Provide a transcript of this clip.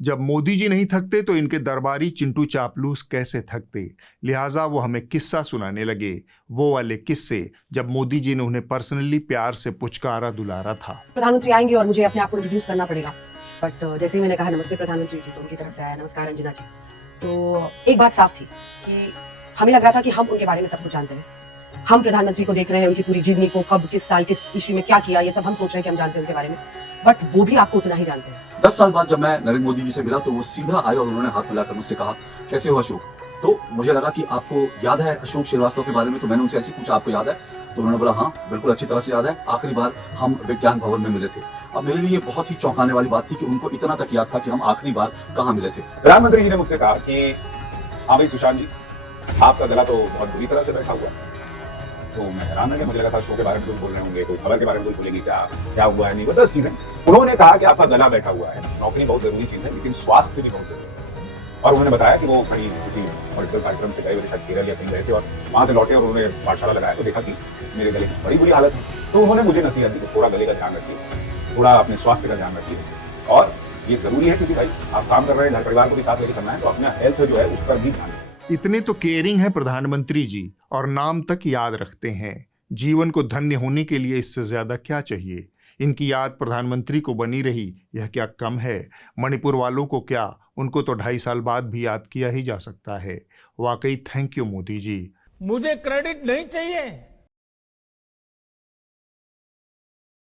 जब मोदी जी नहीं थकते तो इनके दरबारी चिंटू चापलूस कैसे थकते। लिहाजा वो हमें किस्सा सुनाने लगे, वो वाले किस्से जब मोदी जी ने उन्हें पर्सनली प्यार से पुचकारा दुलारा था। प्रधानमंत्री आएंगे और मुझे अपने आप को इंट्रोड्यूस करना पड़ेगा, बट जैसे ही मैंने कहा नमस्ते प्रधानमंत्री जी, तो उनकी तरफ से आया नमस्कार अंजना जी। तो एक बात साफ थी कि हमें लग रहा था कि हम उनके बारे में सब कुछ जानते हैं। हम प्रधानमंत्री को देख रहे हैं, उनकी पूरी जीवनी को, कब, किस साल, किस ईस्वी में क्या किया, ये सब हम सोच रहे हैं कि हम जानते हैं उनके बारे में, बट वो भी आपको उतना ही जानते हैं। 10 साल बाद जब मैं नरेंद्र मोदी जी से मिला तो वो सीधा आए और उन्होंने हाथ मिलाकर मुझसे कहा, कैसे हो अशोक। तो मुझे लगा कि आपको याद है अशोक श्रीवास्तव के बारे में, तो मैंने उनसे ऐसे पूछा, आपको याद है? तो उन्होंने बोला, हाँ बिल्कुल अच्छी तरह से याद है, आखिरी बार हम विज्ञान भवन में मिले थे। अब मेरे लिए बहुत ही चौंकाने वाली बात थी कि उनको इतना तक याद था कि हम आखिरी बार कहाँ मिले थे। प्रधानमंत्री जी ने मुझसे कहा कि हाँ भाई सुशांत जी, आपका गला तो बहुत बुरी तरह से बैठा हुआ है। तो मैं हैरान है, मुझे लगा था शो के बारे में कुछ बोल रहे होंगे, कोई खबर के बारे में कुछ बोलेंगे, क्या हुआ है, नहीं वो 10 चीजें। उन्होंने कहा कि आपका गला बैठा हुआ है, नौकरी बहुत जरूरी चीज है लेकिन स्वास्थ्य भी बहुत जरूरी है। और उन्होंने बताया कि वो कहीं किसी पॉलिटिकल कार्यक्रम से गए हुए, शायद केरल या कहीं गए थे और वहां से लौटे और उन्होंने पाठशाला लगाया तो देखा कि मेरे गले की बड़ी बुरी हालत है। तो उन्होंने मुझे नसीहत दी कि थोड़ा गले का ध्यान रखिए, थोड़ा अपने स्वास्थ्य का ध्यान रखिए, और ये जरूरी है क्योंकि भाई आप काम कर रहे हैं, घर परिवार को भी साथ लेकर चलना है, तो अपना हेल्थ जो है उस पर भी ध्यान रखिए। इतने तो केयरिंग है प्रधानमंत्री जी, और नाम तक याद रखते हैं। जीवन को धन्य होने के लिए इससे ज्यादा क्या चाहिए। इनकी याद प्रधानमंत्री को बनी रही, यह क्या कम है। मणिपुर वालों को क्या, उनको तो 2.5 साल बाद भी याद किया ही जा सकता है। वाकई थैंक यू मोदी जी। मुझे क्रेडिट नहीं चाहिए,